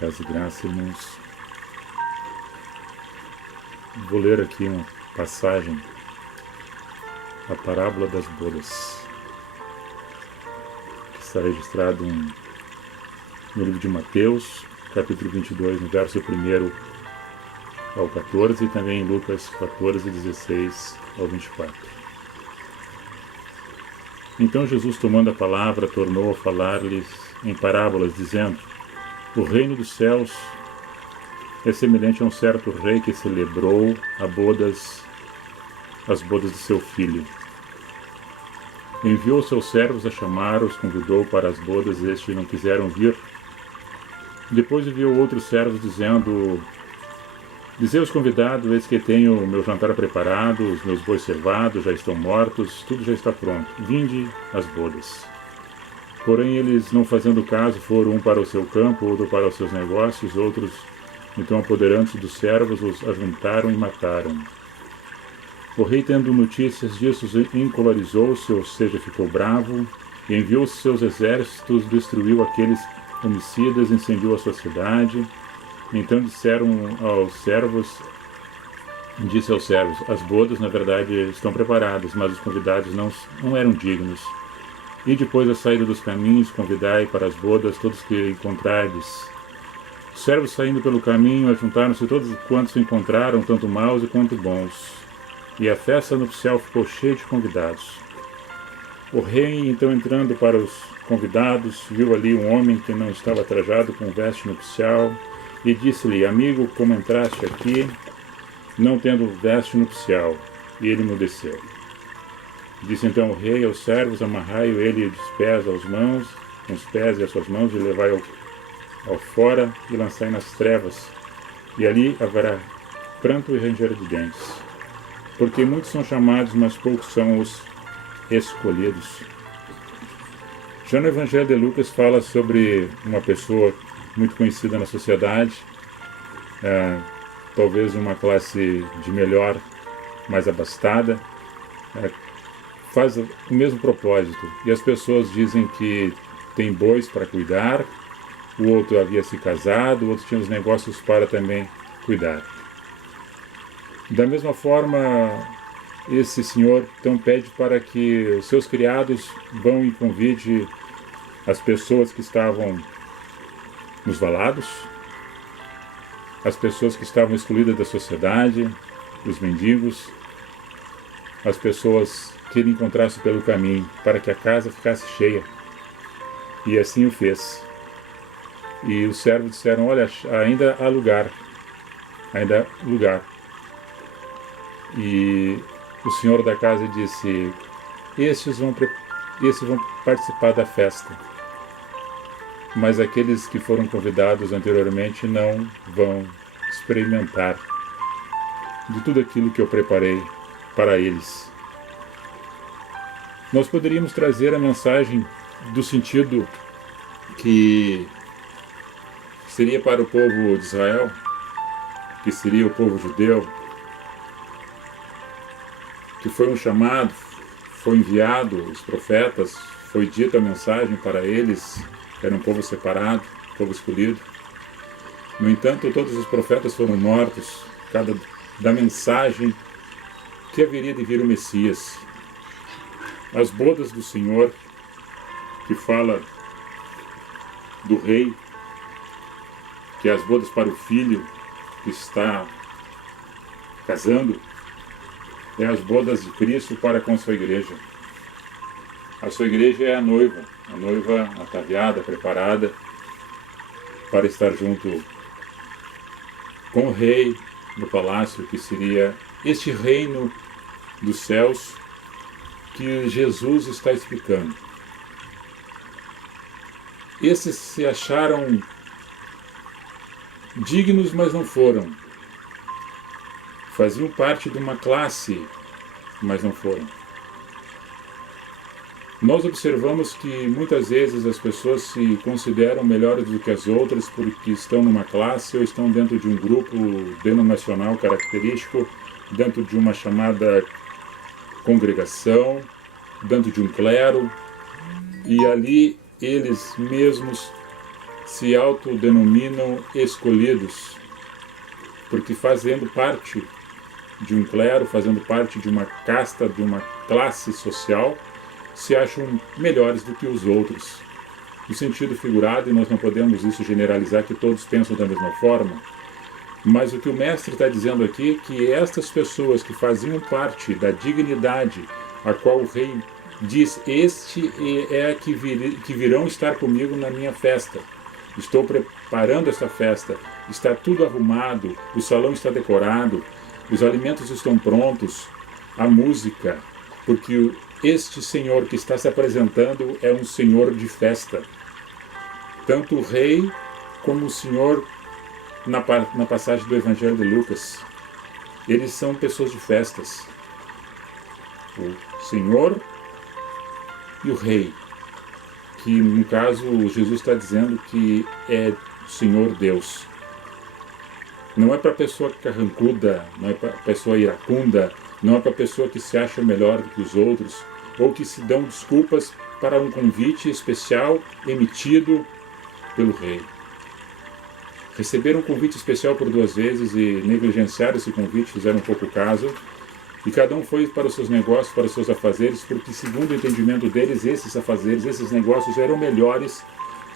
Paz e graça, irmãos. Vou ler aqui uma passagem, a parábola das bodas, que está registrado no livro de Mateus, capítulo 22, no verso 1 ao 14, e também em Lucas 14, 16 ao 24. Então Jesus, tomando a palavra, tornou a falar-lhes em parábolas, dizendo: O reino dos céus é semelhante a um certo rei que celebrou as bodas de seu filho. Enviou seus servos a chamar, os convidou para as bodas, estes não quiseram vir. Depois enviou outros servos, dizendo: Dizei aos convidados: eis que tenho o meu jantar preparado, os meus bois cevados já estão mortos, tudo já está pronto, vinde às bodas. Porém eles, não fazendo caso, foram um para o seu campo, outro para os seus negócios, outros, então apoderando-se dos servos, os ajuntaram e mataram. O rei, tendo notícias disso, encolarizou-se, ou seja, ficou bravo, e enviou seus exércitos, destruiu aqueles homicidas, incendiou a sua cidade. Então disse aos servos: as bodas, na verdade, estão preparadas, mas os convidados não eram dignos. E depois da saída dos caminhos, convidai para as bodas todos que encontrardes. Os servos, saindo pelo caminho, ajuntaram-se todos quantos se encontraram, tanto maus quanto bons. E a festa nupcial ficou cheia de convidados. O rei, então, entrando para os convidados, viu ali um homem que não estava trajado com veste nupcial, e disse-lhe: Amigo, como entraste aqui, não tendo veste nupcial? E ele emudeceu. Disse então o rei aos servos: Amarrai-o ele dos pés aos mãos, com os pés e as suas mãos, e levai-o ao fora e lançai nas trevas, e ali haverá pranto e ranger de dentes. Porque muitos são chamados, mas poucos são os escolhidos. Já no Evangelho de Lucas fala sobre uma pessoa muito conhecida na sociedade, talvez uma classe de melhor, mais abastada, faz o mesmo propósito. E as pessoas dizem que tem bois para cuidar, o outro havia se casado, o outro tinha os negócios para também cuidar. Da mesma forma, esse senhor então pede para que os seus criados vão e convide as pessoas que estavam nos valados, as pessoas que estavam excluídas da sociedade, os mendigos, as pessoas que ele encontrasse pelo caminho, para que a casa ficasse cheia. E assim o fez. E os servos disseram: Olha, ainda há lugar. Ainda há lugar. E o senhor da casa disse: esses vão participar da festa, mas aqueles que foram convidados anteriormente não vão experimentar de tudo aquilo que eu preparei para eles. Nós poderíamos trazer a mensagem do sentido que seria para o povo de Israel, que seria o povo judeu, que foi um chamado, foi enviado os profetas, foi dita a mensagem para eles, que era um povo separado, povo escolhido. No entanto, todos os profetas foram mortos, da mensagem que haveria de vir o Messias. As bodas do Senhor, que fala do rei, que é as bodas para o filho que está casando, é as bodas de Cristo para com sua igreja. A sua igreja é a noiva ataviada, preparada para estar junto com o rei no palácio, que seria este reino dos céus que Jesus está explicando. Esses se acharam dignos, mas não foram. Faziam parte de uma classe, mas não foram. Nós observamos que muitas vezes as pessoas se consideram melhores do que as outras porque estão numa classe ou estão dentro de um grupo denominacional característico, dentro de uma chamada congregação, dentro de um clero, e ali eles mesmos se autodenominam escolhidos, porque fazendo parte de um clero, fazendo parte de uma casta, de uma classe social, se acham melhores do que os outros. No sentido figurado, e nós não podemos isso generalizar que todos pensam da mesma forma, mas o que o mestre está dizendo aqui é que estas pessoas que faziam parte da dignidade a qual o rei diz, este é que virão estar comigo na minha festa. Estou preparando esta festa, está tudo arrumado, o salão está decorado, os alimentos estão prontos, a música, porque este Senhor que está se apresentando é um Senhor de festa. Tanto o rei como o Senhor, na passagem do Evangelho de Lucas, eles são pessoas de festas. O Senhor e o rei, que no caso Jesus está dizendo que é o Senhor Deus. Não é para a pessoa carrancuda, não é para a pessoa iracunda, não é para a pessoa que se acha melhor do que os outros, ou que se dão desculpas para um convite especial emitido pelo rei. Receberam um convite especial por 2 vezes e negligenciaram esse convite, fizeram um pouco caso, e cada um foi para os seus negócios, para os seus afazeres, porque segundo o entendimento deles, esses afazeres, esses negócios eram melhores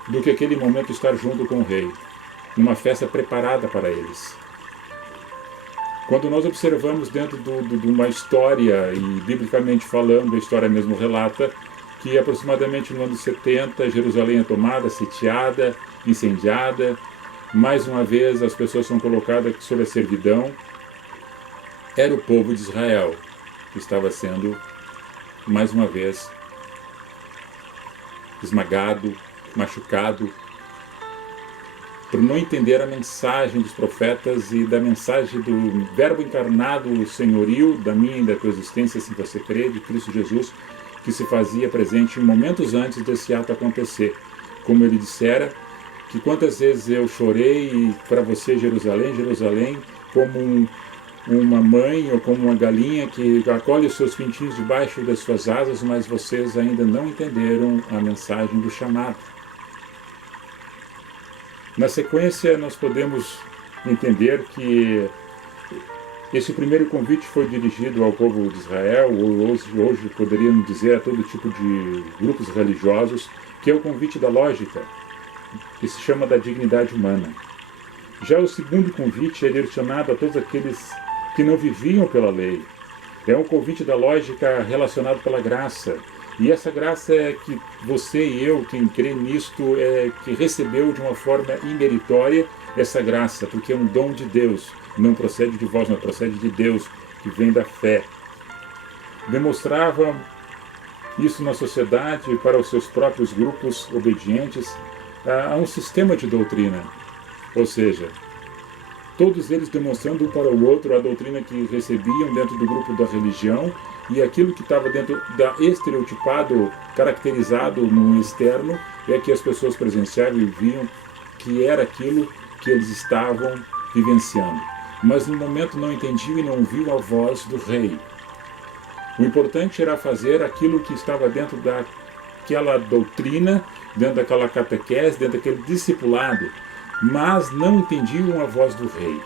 do que aquele momento estar junto com o rei, numa festa preparada para eles. Quando nós observamos dentro de uma história, e biblicamente falando, a história mesmo relata, que aproximadamente no ano 70, Jerusalém é tomada, sitiada, incendiada, mais uma vez as pessoas são colocadas sob a servidão. Era o povo de Israel que estava sendo, mais uma vez, esmagado, machucado, por não entender a mensagem dos profetas e da mensagem do verbo encarnado, o senhorio da minha e da tua existência, se você crê, de Cristo Jesus, que se fazia presente momentos antes desse ato acontecer. Como ele dissera, que quantas vezes eu chorei para você, Jerusalém, Jerusalém, como uma mãe ou como uma galinha que acolhe os seus pintinhos debaixo das suas asas, mas vocês ainda não entenderam a mensagem do chamado. Na sequência, nós podemos entender que esse primeiro convite foi dirigido ao povo de Israel, ou hoje poderíamos dizer a todo tipo de grupos religiosos, que é o convite da lógica, que se chama da dignidade humana. Já o segundo convite é direcionado a todos aqueles que não viviam pela lei. É um convite da lógica relacionado pela graça. E essa graça é que você e eu, quem crê nisto, que recebeu de uma forma imeritória essa graça, porque é um dom de Deus, não procede de vós, mas procede de Deus, que vem da fé. Demonstrava isso na sociedade para os seus próprios grupos obedientes a um sistema de doutrina, ou seja, todos eles demonstrando um para o outro a doutrina que recebiam dentro do grupo da religião e aquilo que estava dentro da estereotipado, caracterizado no externo, é que as pessoas presenciavam e viam que era aquilo que eles estavam vivenciando. Mas no momento não entendiam e não ouviam a voz do rei. O importante era fazer aquilo que estava dentro daquela doutrina, dentro daquela catequese, dentro daquele discipulado, mas não entendiam a voz do rei.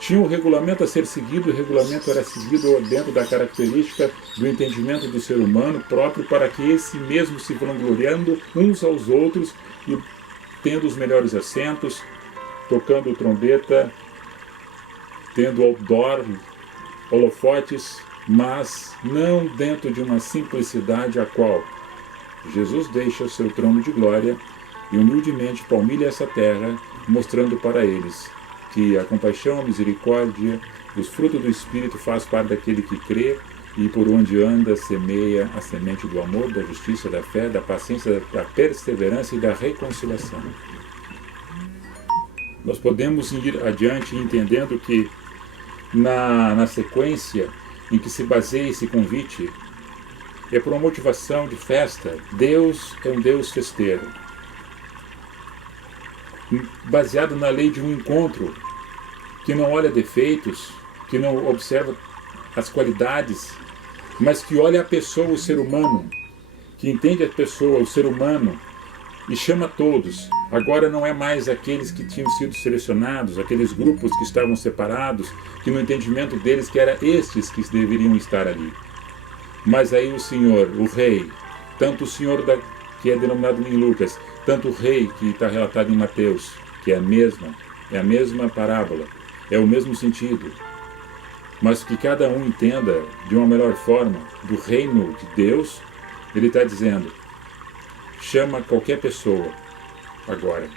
Tinha um regulamento a ser seguido, o regulamento era seguido dentro da característica do entendimento do ser humano próprio, para que esse mesmo se vangloriando uns aos outros e tendo os melhores assentos, tocando trombeta, tendo outdoor, holofotes, mas não dentro de uma simplicidade a qual Jesus deixa o seu trono de glória e humildemente palmilha essa terra, mostrando para eles que a compaixão, a misericórdia, os frutos do Espírito faz parte daquele que crê e por onde anda semeia a semente do amor, da justiça, da fé, da paciência, da perseverança e da reconciliação. Nós podemos ir adiante entendendo que na sequência em que se baseia esse convite é por uma motivação de festa. Deus é um Deus festeiro, baseado na lei de um encontro, que não olha defeitos, que não observa as qualidades, mas que olha a pessoa, o ser humano, que entende a pessoa, o ser humano, e chama todos. Agora não é mais aqueles que tinham sido selecionados, aqueles grupos que estavam separados, que no entendimento deles que era estes que deveriam estar ali. Mas aí o Senhor, o Rei, tanto o Senhor que é denominado em Lucas, tanto o Rei que está relatado em Mateus, que é a mesma parábola, é o mesmo sentido, mas que cada um entenda de uma melhor forma do reino de Deus. Ele está dizendo, chama qualquer pessoa agora,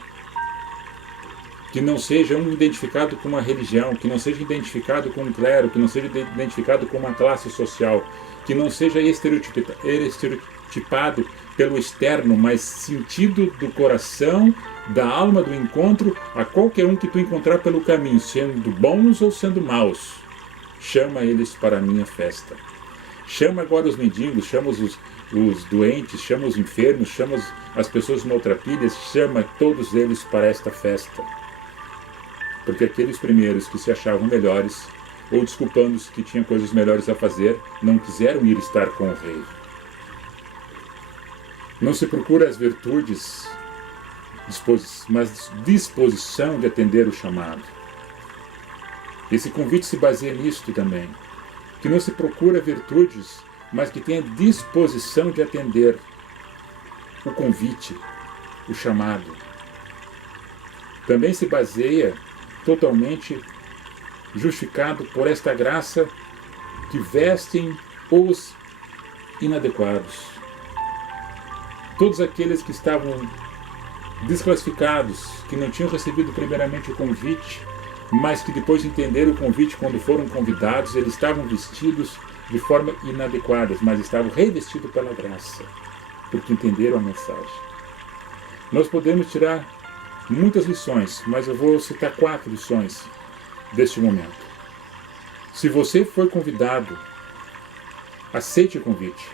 que não seja um identificado com uma religião, que não seja identificado com um clero, que não seja identificado com uma classe social, que não seja estereotipado pelo externo, mas sentido do coração, da alma, do encontro, a qualquer um que tu encontrar pelo caminho, sendo bons ou sendo maus. Chama eles para a minha festa. Chama agora os mendigos, chama os doentes, chama os enfermos, chama as pessoas maltrapilhas, chama todos eles para esta festa. Porque aqueles primeiros que se achavam melhores, ou desculpando-se que tinham coisas melhores a fazer, não quiseram ir estar com o rei. Não se procura as virtudes, mas disposição de atender o chamado. Esse convite se baseia nisto também. Que não se procura virtudes, mas que tenha disposição de atender o convite, o chamado. Também se baseia totalmente justificado por esta graça que vestem os inadequados. Todos aqueles que estavam desclassificados, que não tinham recebido primeiramente o convite, mas que depois entenderam o convite quando foram convidados, eles estavam vestidos de forma inadequada, mas estavam revestidos pela graça, porque entenderam a mensagem. Nós podemos tirar muitas lições, mas eu vou citar 4 lições deste momento. Se você foi convidado, aceite o convite.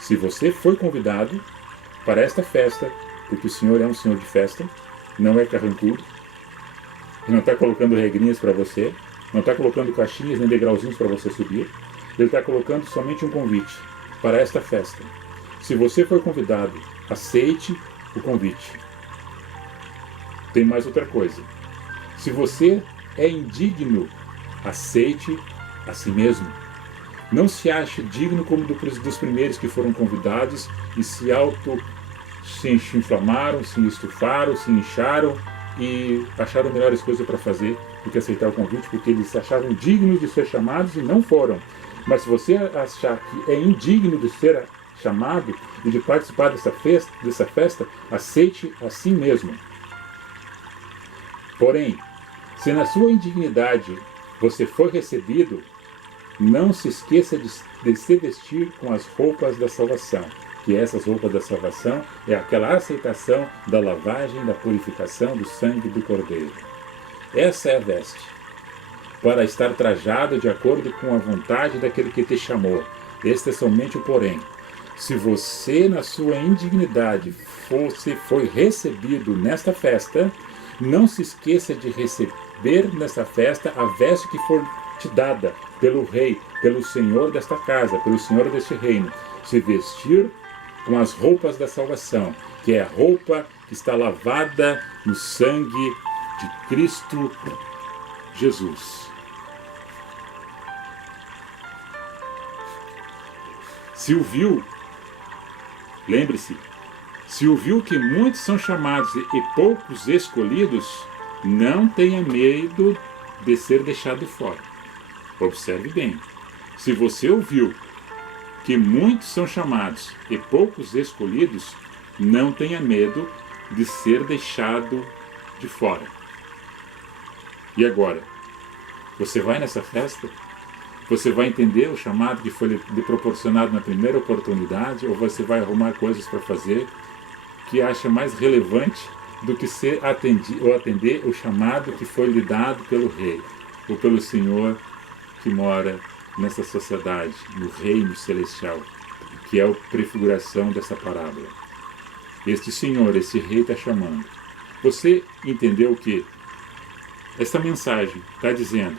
Se você foi convidado para esta festa, porque o Senhor é um Senhor de festa, não é carrancudo, Ele não está colocando regrinhas para você, não está colocando caixinhas nem degrauzinhos para você subir, Ele está colocando somente um convite para esta festa. Se você foi convidado, aceite o convite. Tem mais outra coisa. Se você é indigno, aceite a si mesmo. Não se ache digno como dos primeiros que foram convidados e se inflamaram, se estufaram, se incharam e acharam melhores coisas para fazer do que aceitar o convite, porque eles se achavam dignos de ser chamados e não foram. Mas se você achar que é indigno de ser chamado e de participar dessa festa, aceite a si mesmo. Porém, se na sua indignidade você foi recebido, não se esqueça de se vestir com as roupas da salvação, que essas roupas da salvação é aquela aceitação da lavagem, da purificação do sangue do Cordeiro. Essa é a veste, para estar trajado de acordo com a vontade daquele que te chamou. Este é somente o porém. Se você, na sua indignidade, foi recebido nesta festa, não se esqueça de receber nesta festa a veste que for te dada pelo Rei, pelo Senhor desta casa, pelo Senhor deste reino. Se vestir com as roupas da salvação, que é a roupa que está lavada no sangue de Cristo Jesus. Se ouviu, lembre-se, se ouviu que muitos são chamados e poucos escolhidos, não tenha medo de ser deixado fora. Observe bem. Se você ouviu que muitos são chamados e poucos escolhidos, não tenha medo de ser deixado de fora. E agora? Você vai nessa festa? Você vai entender o chamado que foi lhe proporcionado na primeira oportunidade, ou você vai arrumar coisas para fazer que acha mais relevante do que ser atender o chamado que foi lhe dado pelo Rei, ou pelo Senhor que mora nessa sociedade, no reino celestial, que é a prefiguração dessa parábola. Este Senhor, esse Rei está chamando. Você entendeu que essa mensagem está dizendo: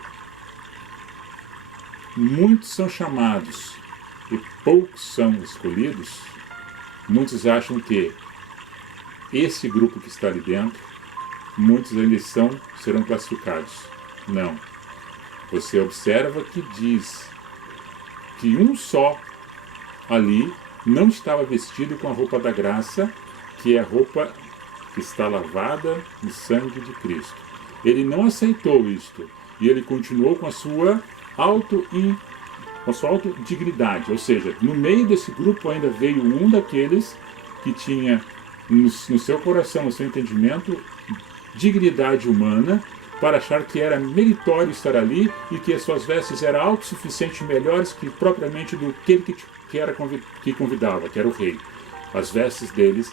muitos são chamados e poucos são escolhidos? Muitos acham que esse grupo que está ali dentro, muitos ainda serão classificados. Não. Você observa que diz que um só ali não estava vestido com a roupa da graça, que é a roupa que está lavada no sangue de Cristo. Ele não aceitou isto e ele continuou com a sua autodignidade, ou seja, no meio desse grupo ainda veio um daqueles que tinha no seu coração, no seu entendimento, dignidade humana, para achar que era meritório estar ali e que as suas vestes eram autossuficientes, melhores que propriamente do que convidava, que era o rei. As vestes dele,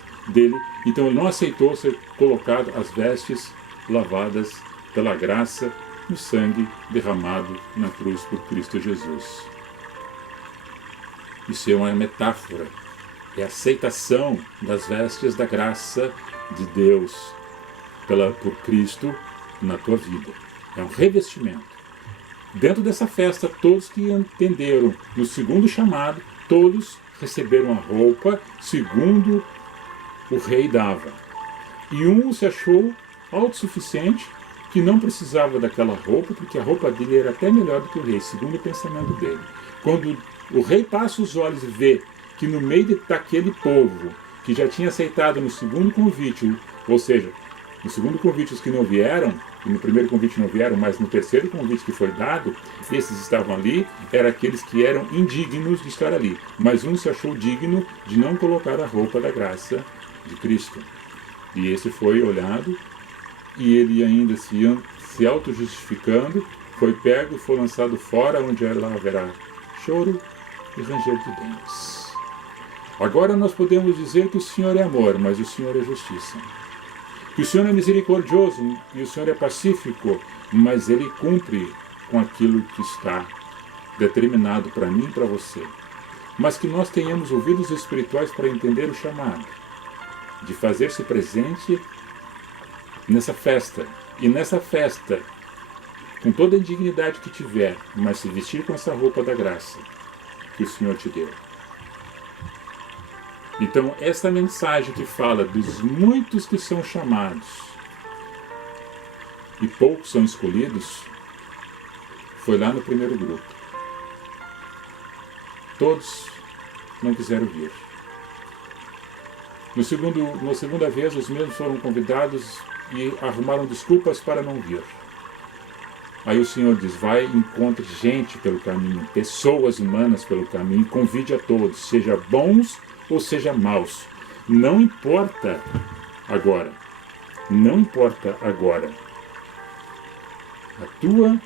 então ele não aceitou ser colocado as vestes lavadas pela graça no sangue derramado na cruz por Cristo Jesus. Isso é uma metáfora, é a aceitação das vestes da graça de Deus por Cristo na tua vida. É um revestimento. Dentro dessa festa, todos que entenderam no segundo chamado, todos receberam a roupa segundo o rei dava. E um se achou autossuficiente, que não precisava daquela roupa, porque a roupa dele era até melhor do que o rei, segundo o pensamento dele. Quando o rei passa os olhos e vê que no meio daquele povo, que já tinha aceitado no segundo convite, ou seja, no segundo convite os que não vieram, e no primeiro convite não vieram, mas no terceiro convite que foi dado, esses estavam ali, eram aqueles que eram indignos de estar ali. Mas um se achou digno de não colocar a roupa da graça de Cristo. E esse foi olhado, e ele ainda se auto-justificando, foi pego e foi lançado fora, onde lá haverá choro e ranger de dentes. Agora nós podemos dizer que o Senhor é amor, mas o Senhor é justiça. Que o Senhor é misericordioso e o Senhor é pacífico, mas Ele cumpre com aquilo que está determinado para mim e para você. Mas que nós tenhamos ouvidos espirituais para entender o chamado, de fazer-se presente nessa festa. E nessa festa, com toda a indignidade que tiver, mas se vestir com essa roupa da graça que o Senhor te deu. Então, essa mensagem que fala dos muitos que são chamados e poucos são escolhidos, foi lá no primeiro grupo. Todos não quiseram vir. Na segunda vez, os mesmos foram convidados e arrumaram desculpas para não vir. Aí o Senhor diz, vai e encontre gente pelo caminho, pessoas humanas pelo caminho, e convide a todos, seja bons ou seja maus. Não importa agora. Não importa agora a tua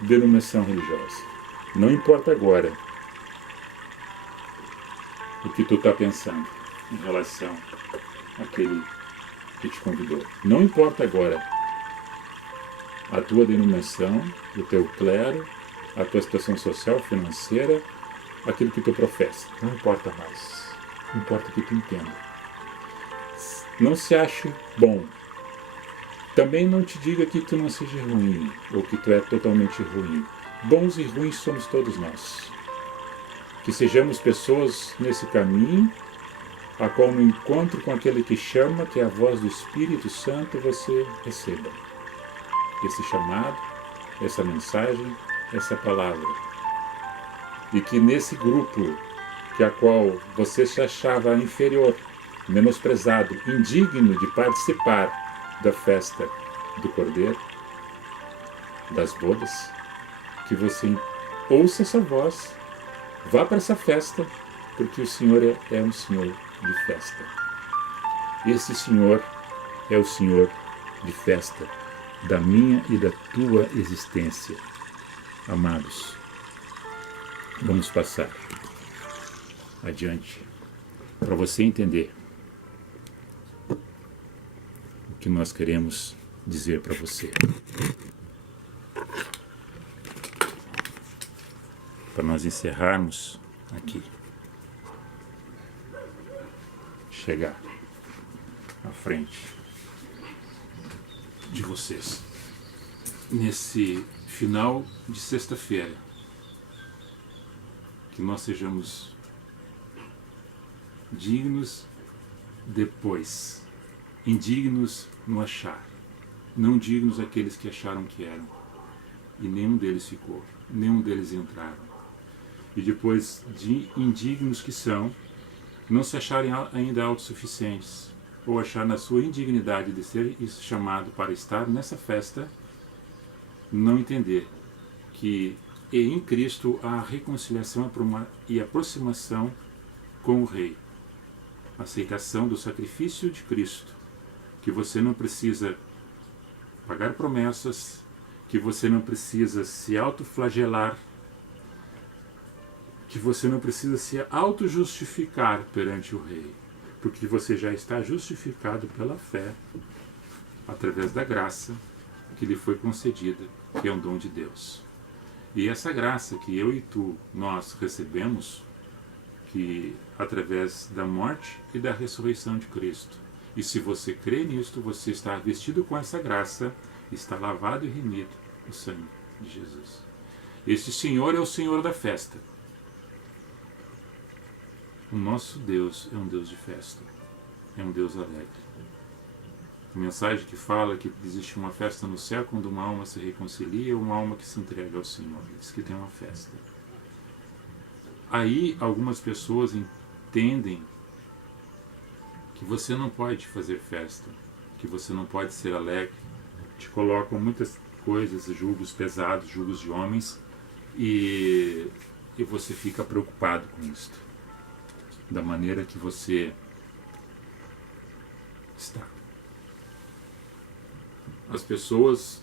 denominação religiosa. Não importa agora o que tu está pensando em relação àquele que te convidou. Não importa agora a tua denominação, o teu clero, a tua situação social, financeira, aquilo que tu professa. Não importa mais. Importa que tu entenda. Não se ache bom. Também não te diga que tu não seja ruim, ou que tu é totalmente ruim. Bons e ruins somos todos nós. Que sejamos pessoas nesse caminho, a qual no encontro com aquele que chama, que é a voz do Espírito Santo, você receba esse chamado, essa mensagem, essa palavra. E que nesse grupo que a qual você se achava inferior, menosprezado, indigno de participar da festa do Cordeiro, das bodas, que você ouça essa voz, vá para essa festa, porque o Senhor é um Senhor de festa. Esse Senhor é o Senhor de festa da minha e da tua existência. Amados, vamos passar adiante para você entender o que nós queremos dizer para você. Para nós encerrarmos aqui, chegar à frente de vocês nesse final de sexta-feira, que nós sejamos dignos depois indignos no achar, não dignos aqueles que acharam que eram, e nenhum deles ficou, nenhum deles entraram. E depois de indignos que são, não se acharem ainda autossuficientes, ou achar na sua indignidade de ser chamado para estar nessa festa, não entender que em Cristo há reconciliação e aproximação com o Rei, aceitação do sacrifício de Cristo, que você não precisa pagar promessas, que você não precisa se autoflagelar, que você não precisa se auto-justificar perante o Rei, porque você já está justificado pela fé, através da graça que lhe foi concedida, que é um dom de Deus. E essa graça que eu e tu, nós recebemos, que através da morte e da ressurreição de Cristo. E se você crê nisto, você está vestido com essa graça, está lavado e remido no sangue de Jesus. Este Senhor é o Senhor da festa. O nosso Deus é um Deus de festa, é um Deus alegre. A mensagem que fala que existe uma festa no céu quando uma alma se reconcilia, uma alma que se entrega ao Senhor, diz que tem uma festa. Aí algumas pessoas entendem que você não pode fazer festa, que você não pode ser alegre, te colocam muitas coisas, julgos pesados, julgos de homens, e você fica preocupado com isto, da maneira que você está. As pessoas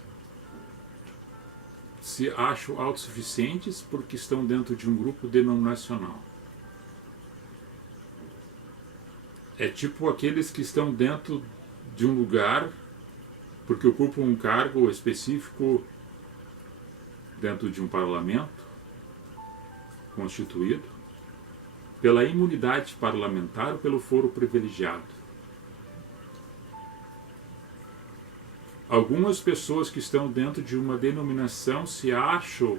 se acham autossuficientes porque estão dentro de um grupo denominacional. É tipo aqueles que estão dentro de um lugar porque ocupam um cargo específico dentro de um parlamento constituído pela imunidade parlamentar ou pelo foro privilegiado. Algumas pessoas que estão dentro de uma denominação se acham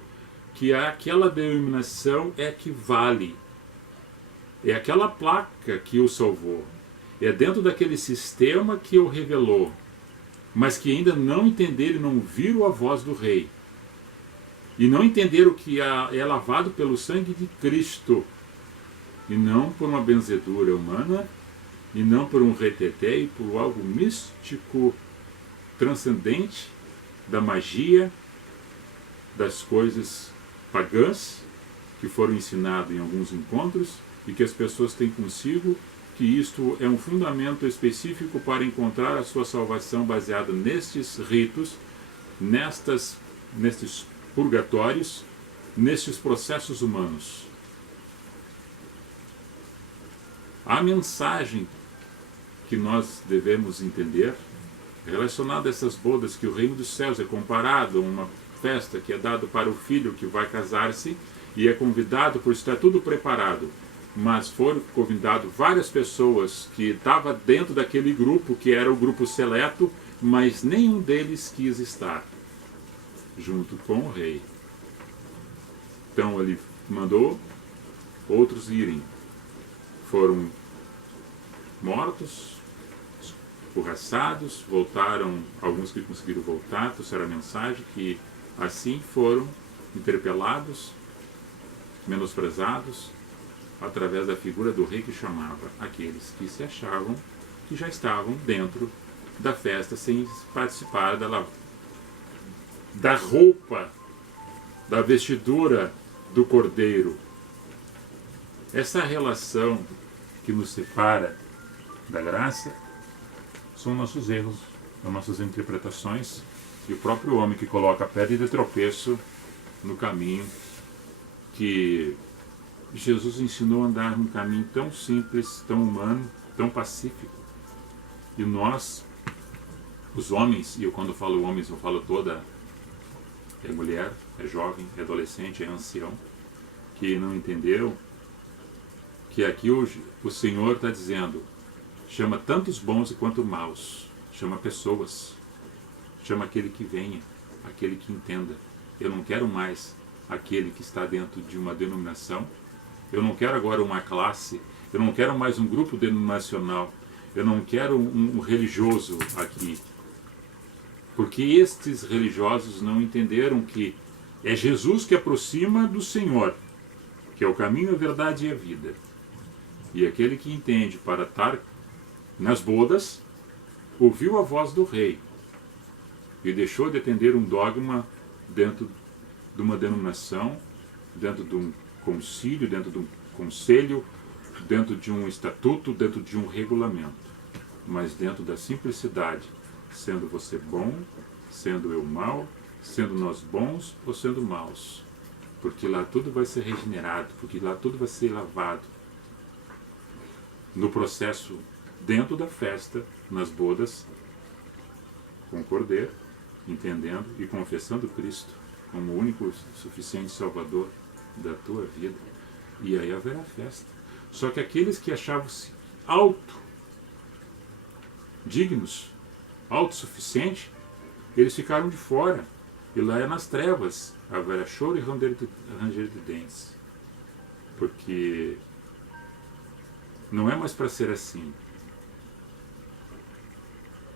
que aquela denominação é que vale. É aquela placa que o salvou. É dentro daquele sistema que o revelou. Mas que ainda não entenderam e não viram a voz do Rei. E não entenderam que é lavado pelo sangue de Cristo. E não por uma benzedura humana. E não por um reteté e por algo místico transcendente da magia, das coisas pagãs que foram ensinadas em alguns encontros e que as pessoas têm consigo, que isto é um fundamento específico para encontrar a sua salvação baseada nestes ritos, nestes purgatórios, nestes processos humanos. A mensagem que nós devemos entender relacionado a essas bodas, que o reino dos céus é comparado a uma festa que é dado para o filho que vai casar-se e é convidado por estar tudo preparado, mas foram convidadas várias pessoas que estavam dentro daquele grupo, que era o grupo seleto, mas nenhum deles quis estar junto com o rei. Então ele mandou outros irem. Foram mortos, escorraçados, voltaram, alguns que conseguiram voltar, trouxeram a mensagem que assim foram interpelados, menosprezados, através da figura do rei que chamava aqueles que se achavam que já estavam dentro da festa sem participar da roupa, da vestidura do cordeiro. Essa relação que nos separa da graça são nossos erros, são nossas interpretações e o próprio homem que coloca a pedra de tropeço no caminho que Jesus ensinou a andar num caminho tão simples, tão humano, tão pacífico. E nós, os homens, e eu quando falo homens eu falo toda, é mulher, é jovem, é adolescente, é ancião, que não entenderam que aqui hoje o Senhor está dizendo, chama tantos bons quanto maus, chama pessoas, chama aquele que venha, aquele que entenda. Eu não quero mais aquele que está dentro de uma denominação, eu não quero agora uma classe, eu não quero mais um grupo denominacional, Eu não quero um religioso aqui. Porque estes religiosos não entenderam que é Jesus que aproxima do Senhor, que é o caminho, a verdade e a vida. E aquele que entende para estar nas bodas, ouviu a voz do rei e deixou de atender um dogma dentro de uma denominação, dentro de um concílio, dentro de um conselho, dentro de um estatuto, dentro de um regulamento, mas dentro da simplicidade, sendo você bom, sendo eu mau, sendo nós bons ou sendo maus, porque lá tudo vai ser regenerado, porque lá tudo vai ser lavado no processo dentro da festa, nas bodas, com o Cordeiro, entendendo e confessando Cristo como o único suficiente Salvador da tua vida, e aí haverá festa. Só que aqueles que achavam-se dignos, autossuficientes, eles ficaram de fora, e lá é nas trevas, haverá choro e ranger de dentes, porque não é mais para ser assim,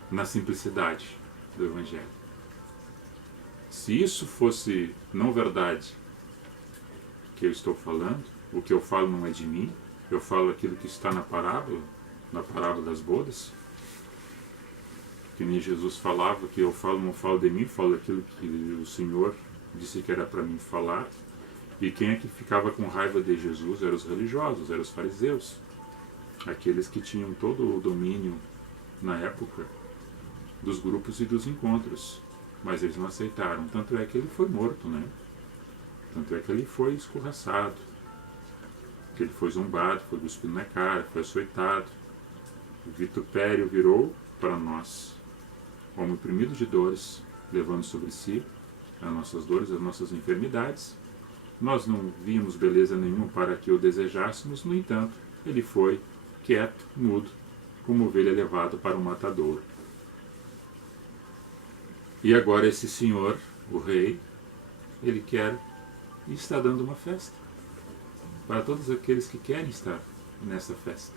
na simplicidade do Evangelho. Se isso fosse não verdade que eu estou falando, o que eu falo não é de mim, eu falo aquilo que está na parábola das bodas, que nem Jesus falava, que eu falo, não falo de mim, falo aquilo que o Senhor disse que era para mim falar. E quem é que ficava com raiva de Jesus? Eram os religiosos, eram os fariseus, aqueles que tinham todo o domínio na época dos grupos e dos encontros, mas eles não aceitaram. Tanto é que ele foi morto, né? Tanto é que ele foi escorraçado, que ele foi zombado, foi cuspido na cara, foi açoitado. O vitupério virou para nós homem oprimido de dores, levando sobre si as nossas dores, as nossas enfermidades. Nós não víamos beleza nenhuma para que o desejássemos, no entanto, ele foi quieto, mudo, como ovelha levado para o matadouro. E agora esse senhor, o rei, ele quer e está dando uma festa para todos aqueles que querem estar nessa festa.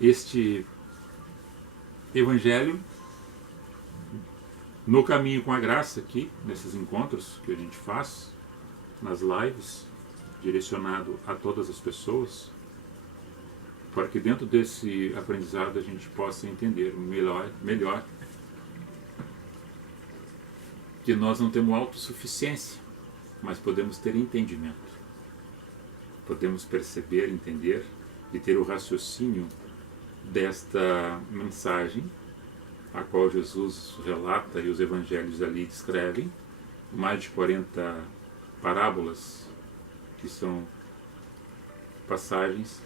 Este Evangelho, no caminho com a graça aqui, nesses encontros que a gente faz, nas lives, direcionado a todas as pessoas, para que dentro desse aprendizado a gente possa entender melhor que nós não temos autossuficiência, mas podemos ter entendimento. Podemos perceber, entender e ter o raciocínio desta mensagem, a qual Jesus relata e os evangelhos ali descrevem, mais de 40 parábolas, que são passagens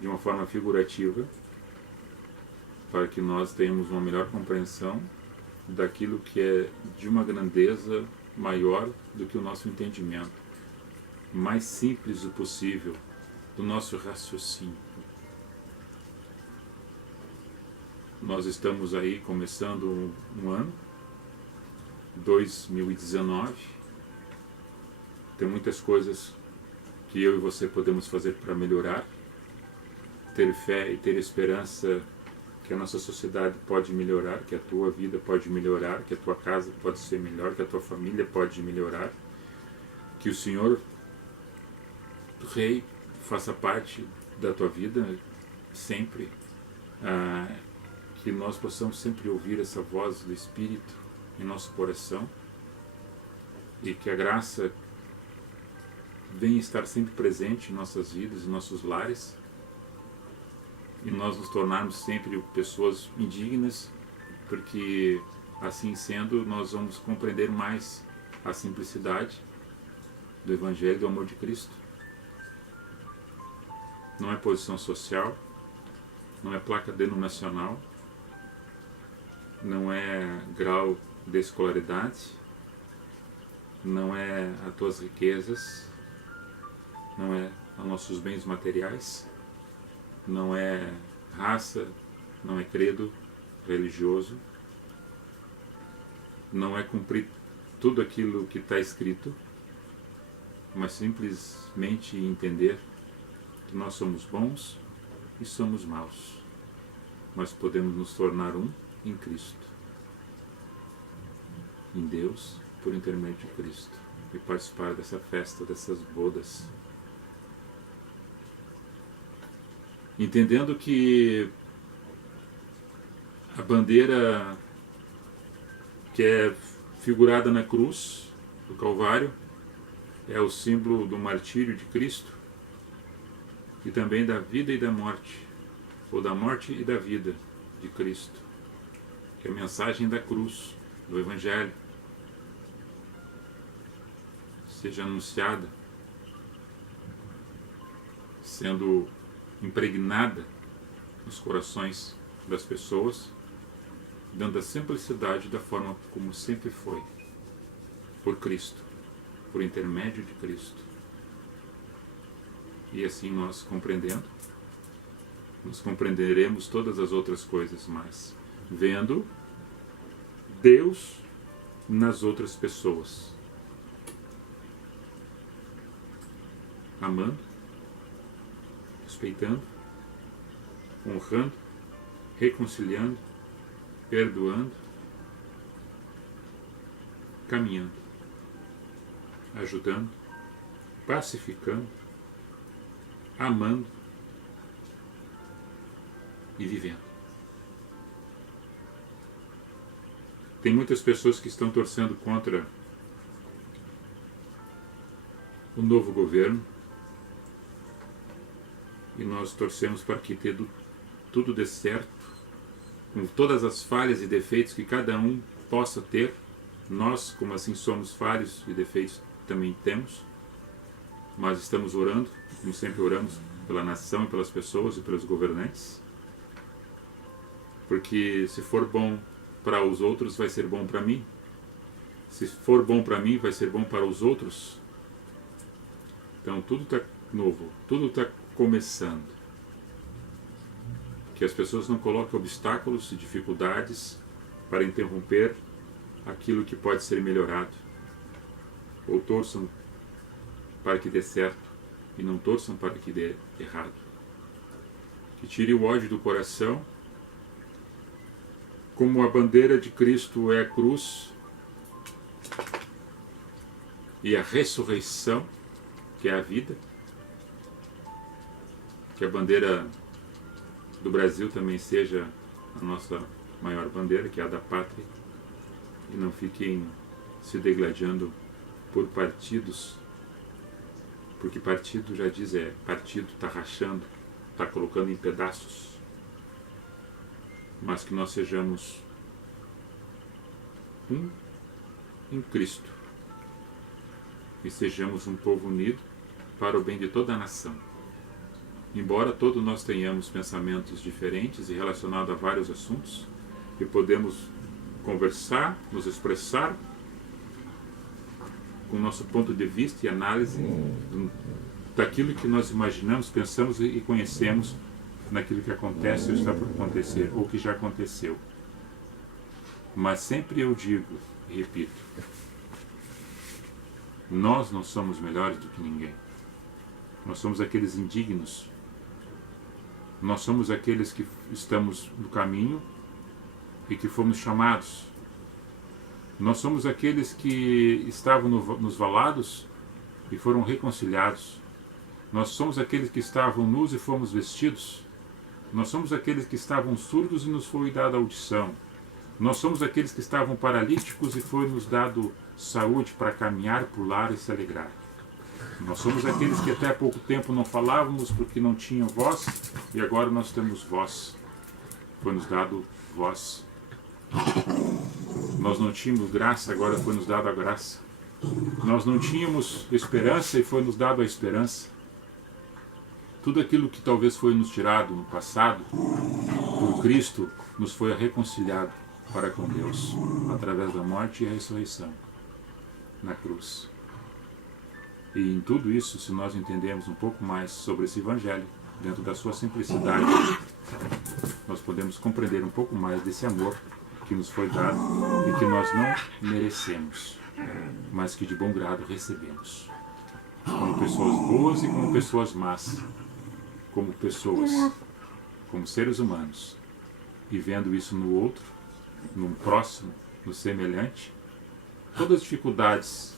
de uma forma figurativa, para que nós tenhamos uma melhor compreensão daquilo que é de uma grandeza maior do que o nosso entendimento, mais simples o possível do nosso raciocínio. Nós estamos aí começando um ano, 2019, tem muitas coisas que eu e você podemos fazer para melhorar, ter fé e ter esperança que a nossa sociedade pode melhorar, que a tua vida pode melhorar, que a tua casa pode ser melhor, que a tua família pode melhorar, que o Senhor Rei faça parte da tua vida sempre, que nós possamos sempre ouvir essa voz do Espírito em nosso coração e que a graça venha estar sempre presente em nossas vidas, em nossos lares, e nós nos tornarmos sempre pessoas indignas, porque assim sendo nós vamos compreender mais a simplicidade do Evangelho, do amor de Cristo. Não é posição social, não é placa denominacional, não é grau de escolaridade, não é as tuas riquezas, não é os nossos bens materiais, não é raça, não é credo religioso, não é cumprir tudo aquilo que está escrito, mas simplesmente entender que nós somos bons, e somos maus, mas podemos nos tornar um em Cristo, em Deus, por intermédio de Cristo, e participar dessa festa, dessas bodas. Entendendo que a bandeira que é figurada na cruz do Calvário é o símbolo do martírio de Cristo e também da vida e da morte, ou da morte e da vida de Cristo, que é a mensagem da cruz, do Evangelho, seja anunciada, sendo impregnada nos corações das pessoas, dando a simplicidade da forma como sempre foi, por Cristo, por intermédio de Cristo. E assim nós compreenderemos todas as outras coisas mais, vendo Deus nas outras pessoas, amando, respeitando, honrando, reconciliando, perdoando, caminhando, ajudando, pacificando, amando e vivendo. Tem muitas pessoas que estão torcendo contra o novo governo e nós torcemos para que tudo dê certo, com todas as falhas e defeitos que cada um possa ter. Nós, como assim somos falhos e defeitos, também temos, mas estamos orando, como sempre oramos, pela nação e pelas pessoas e pelos governantes, porque se for bom para os outros, vai ser bom para mim. Se for bom para mim, vai ser bom para os outros. Então tudo está novo, tudo está começando. Que as pessoas não coloquem obstáculos e dificuldades para interromper aquilo que pode ser melhorado. Ou torçam para que dê certo e não torçam para que dê errado. Que tire o ódio do coração. Como a bandeira de Cristo é a cruz e a ressurreição, que é a vida, que a bandeira do Brasil também seja a nossa maior bandeira, que é a da pátria, e não fiquem se degladiando por partidos, porque partido já diz partido está rachando, está colocando em pedaços, mas que nós sejamos um em Cristo e sejamos um povo unido para o bem de toda a nação. Embora todos nós tenhamos pensamentos diferentes e relacionados a vários assuntos, e podemos conversar, nos expressar com o nosso ponto de vista e análise daquilo que nós imaginamos, pensamos e conhecemos naquilo que acontece ou está por acontecer, ou que já aconteceu. Mas sempre eu digo e repito, nós não somos melhores do que ninguém. Nós somos aqueles indignos. Nós somos aqueles que estamos no caminho e que fomos chamados. Nós somos aqueles que estavam nos valados e foram reconciliados. Nós somos aqueles que estavam nus e fomos vestidos. Nós somos aqueles que estavam surdos e nos foi dada audição. Nós somos aqueles que estavam paralíticos e foi nos dado saúde para caminhar, pular e se alegrar. Nós somos aqueles que até há pouco tempo não falávamos porque não tinham voz e agora nós temos voz. Foi nos dado voz. Nós não tínhamos graça, agora foi nos dado a graça. Nós não tínhamos esperança e foi nos dado a esperança. Tudo aquilo que talvez foi nos tirado no passado, por Cristo, nos foi reconciliado para com Deus, através da morte e a ressurreição na cruz. E em tudo isso, se nós entendemos um pouco mais sobre esse Evangelho, dentro da sua simplicidade, nós podemos compreender um pouco mais desse amor que nos foi dado e que nós não merecemos, mas que de bom grado recebemos. Como pessoas boas e como pessoas más, como pessoas como seres humanos, e vendo isso no outro, no próximo, no semelhante, todas as dificuldades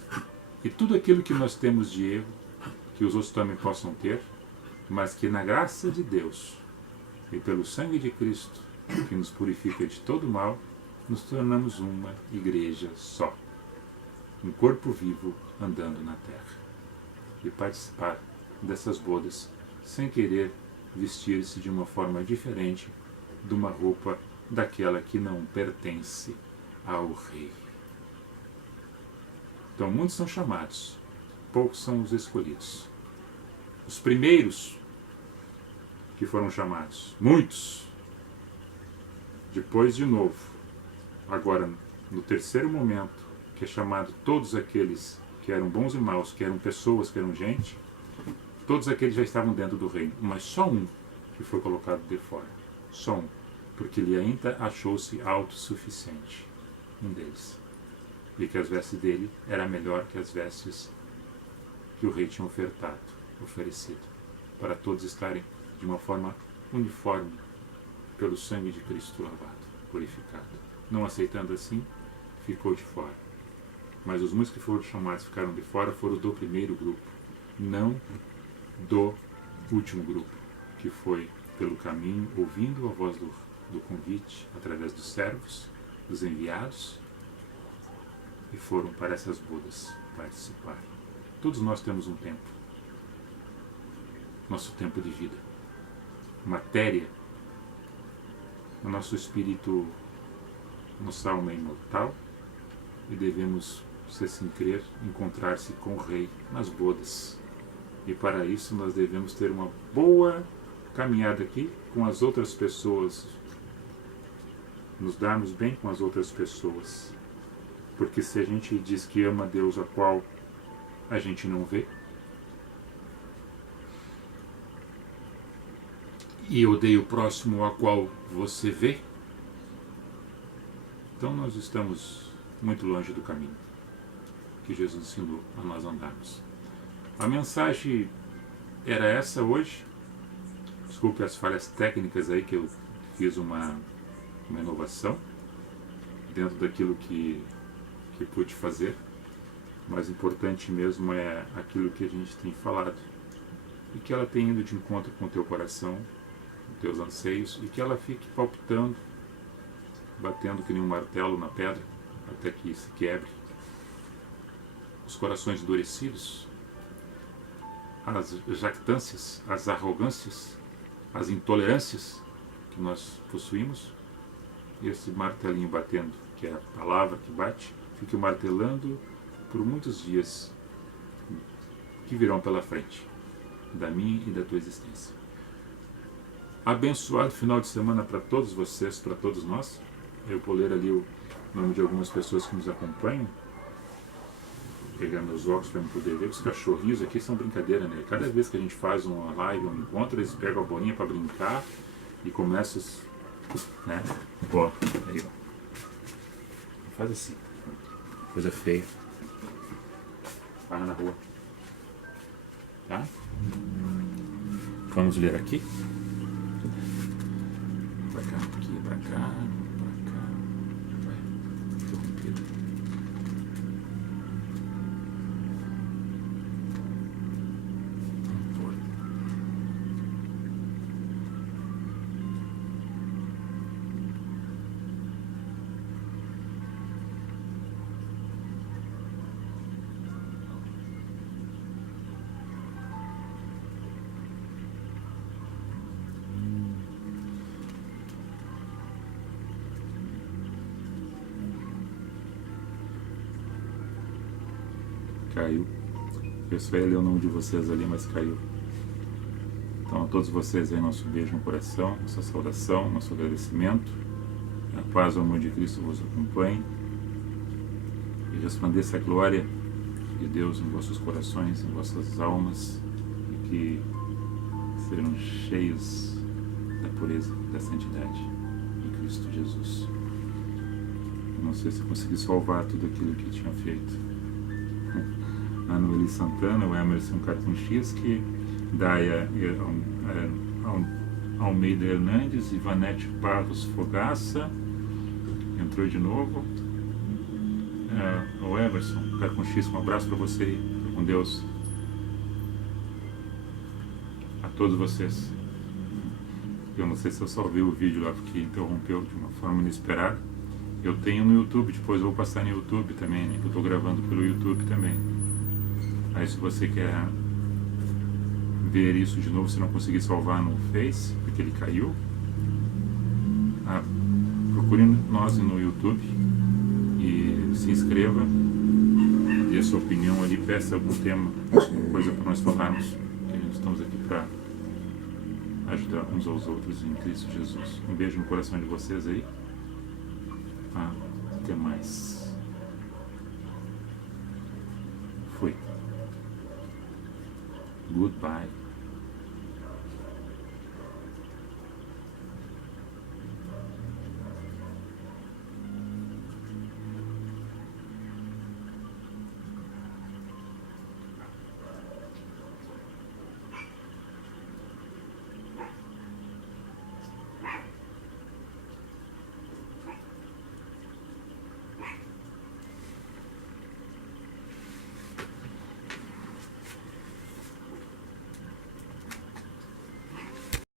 e tudo aquilo que nós temos de erro, que os outros também possam ter, mas que na graça de Deus e pelo sangue de Cristo, que nos purifica de todo mal, nos tornamos uma igreja só, um corpo vivo andando na terra. E participar dessas bodas sem querer vestir-se de uma forma diferente de uma roupa daquela que não pertence ao rei. Então muitos são chamados, poucos são os escolhidos. Os primeiros que foram chamados, muitos, depois de novo, agora no terceiro momento, que é chamado todos aqueles que eram bons e maus, que eram pessoas, que eram gente, todos aqueles já estavam dentro do reino, mas só um que foi colocado de fora, só um, porque ele ainda achou-se autossuficiente, um deles, e que as vestes dele eram melhor que as vestes que o rei tinha oferecido, para todos estarem de uma forma uniforme, pelo sangue de Cristo lavado, purificado. Não aceitando assim, ficou de fora. Mas os muitos que foram chamados ficaram de fora foram do primeiro grupo, não do último grupo, que foi pelo caminho, ouvindo a voz do convite, através dos servos, dos enviados, e foram para essas bodas participar. Todos nós temos um tempo, nosso tempo de vida, matéria, o nosso espírito, nossa alma é imortal, e devemos, se assim crer, encontrar-se com o Rei nas bodas. E para isso nós devemos ter uma boa caminhada aqui com as outras pessoas, nos darmos bem com as outras pessoas. Porque se a gente diz que ama a Deus a qual a gente não vê, e odeia o próximo a qual você vê, então nós estamos muito longe do caminho que Jesus ensinou a nós andarmos. A mensagem era essa hoje. Desculpe as falhas técnicas aí, que eu fiz uma inovação dentro daquilo que pude fazer. Mas importante mesmo é aquilo que a gente tem falado, e que ela tenha ido de encontro com o teu coração, com teus anseios, e que ela fique palpitando, batendo que nem um martelo na pedra, até que se quebre. Os corações endurecidos, as jactâncias, as arrogâncias, as intolerâncias que nós possuímos, e esse martelinho batendo, que é a palavra que bate, fique martelando por muitos dias que virão pela frente, da minha e da tua existência. Abençoado final de semana para todos vocês, para todos nós. Eu vou ler ali o nome de algumas pessoas que nos acompanham. Vou pegar meus óculos para eu poder ver. Os cachorrinhos aqui são brincadeira, né? Cada vez que a gente faz uma live, um encontro, eles pegam a bolinha para brincar e começam, né? Ó, aí, ó. Faz assim. Coisa feia. Para na rua. Tá? Vamos ler aqui. Pra cá, aqui, pra cá. Vai. Interrompido. Caiu. Eu só ia ler o nome de vocês ali, mas caiu. Então a todos vocês aí, nosso beijo no coração, nossa saudação, nosso agradecimento. A paz e o amor de Cristo vos acompanhe. E resplandeça a glória de Deus em vossos corações, em vossas almas, e que serão cheios da pureza, da santidade de Cristo Jesus. Eu não sei se eu consegui salvar tudo aquilo que tinha feito. A Noeli Santana, o Emerson Cartunchis, que dá Almeida Hernandes, Ivanete Barros Fogaça, entrou de novo. O Emerson, cara com X, um abraço para você aí, com Deus. A todos vocês. Eu não sei se eu salvei o vídeo lá porque interrompeu de uma forma inesperada. Eu tenho no YouTube, depois eu vou passar no YouTube também, né? Eu estou gravando pelo YouTube também. Aí se você quer ver isso de novo, se não conseguir salvar no Face, porque ele caiu, procure nós no YouTube e se inscreva, dê sua opinião ali, peça algum tema, alguma coisa para nós falarmos, que nós estamos aqui para ajudar uns aos outros em Cristo Jesus. Um beijo no coração de vocês aí. Até mais. Fui. Goodbye.